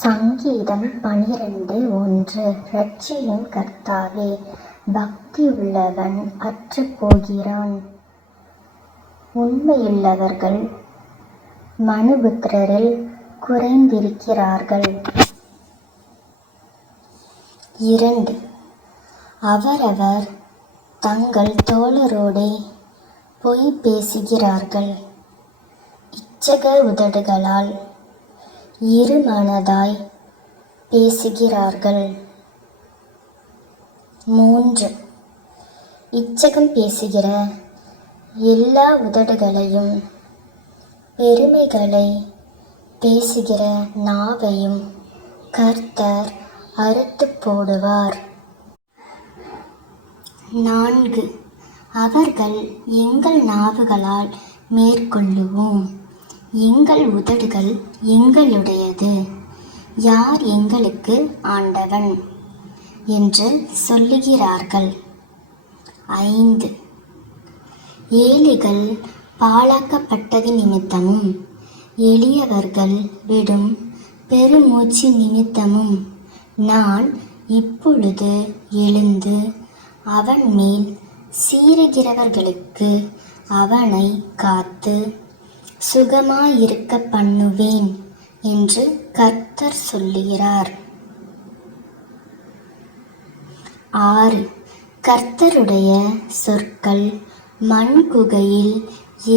சங்கீதம் 12:1 இரட்சியும் கர்த்தாவே, பக்தியுள்ளவன் அற்றுப்போகிறான். உண்மையுள்ளவர்கள் மனுபுத்திரரில் குறைந்திருக்கிறார்கள். 2. அவரவர் தங்கள் தோழரோடே பொய் பேசுகிறார்கள். இச்சக உதடுகளால் இருமனதாய் பேசுகிறார்கள். 3. இச்சகம் பேசுகிற எல்லா உதடுகளையும் பெருமைகளை பேசுகிற நாவையும் கர்த்தர் அறுத்துப் போடுவார். 4. அவர்கள் எங்கள் நாவுகளால் மேற்கொள்ளுவோம், எங்கள் உதடுகள் எங்களுடையது, யார் எங்களுக்கு ஆண்டவன் என்று சொல்லுகிறார்கள். 5. ஏழைகள் பாழாக்கப்பட்டது நிமித்தமும் எளியவர்கள் விடும் பெருமூச்சு நிமித்தமும் நான் இப்பொழுது எழுந்து அவன் மேல் சீறுகிறவர்களுக்கு அவனை காத்து சுகமாயிருக்க பண்ணுவேன் என்று கர்த்தர் சொல்லுகிறார். 6. கர்த்தருடைய சொற்கள் மண் குகையில்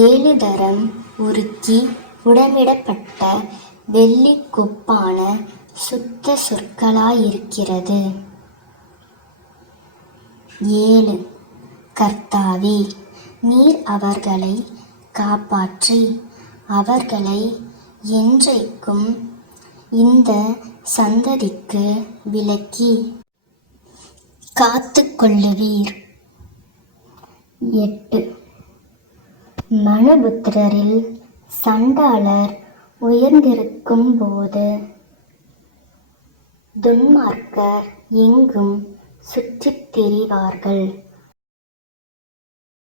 7 தரம் உருக்கி புடமிடப்பட்ட வெள்ளிக் கொப்பான சுத்த சொற்களாயிருக்கிறது. 7. கர்த்தாவே, நீர் அவர்களை காப்பாற்றி அவர்களை என்றைக்கும் இந்த சந்ததிக்கு விலக்கி காத்துக்கொள்ளுவீர். 8. மனுபுத்திரரில் சண்டாளர் உயர்ந்திருக்கும் போது துன்மார்க்கர் எங்கும் சுற்றித் திரிவார்கள்.